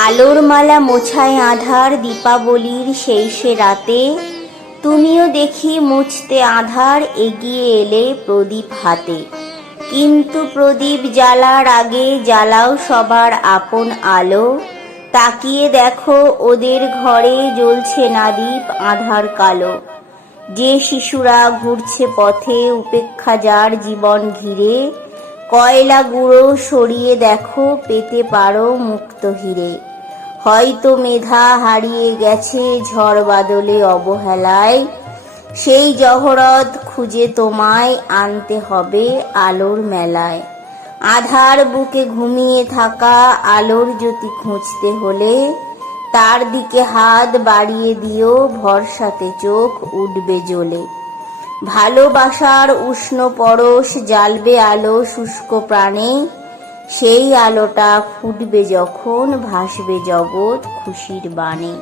আলোর মালা মোছায় আধার দীপাবলির সেই সে রাতে, তুমিও দেখি মুছতে আধার এগিয়ে এলে প্রদীপ হাতে। কিন্তু প্রদীপ জ্বালার আগে জ্বালাও সবার আপন আলো। তাকিয়ে দেখো ওদের ঘরে জ্বলছে না দীপ আধার কালো। যে শিশুরা ঘুরছে পথে উপেক্ষা যার জীবন ঘিরে কয়লা গুঁড়ো সরিয়ে দেখো, পেতে পারো মুক্ত হিরে। হয়তো মেধা হারিয়ে গেছে ঝড় বাদলে অবহেলায়। সেই জহরত খুঁজে তোমায় আনতে হবে আলোর মেলায়। আধার বুকে ঘুমিয়ে থাকা আলোর জ্যোতি খুঁজতে হলে তার দিকে হাত বাড়িয়ে দিও, ভরসাতে চোখ উঠবে জ্বলে। ভালোবাসার উষ্ণ পরশ জ্বালবে আলো শুষ্ক প্রাণে। সেই আলোটা ফুটবে যখন, ভাসবে জগৎ খুশির বাণী।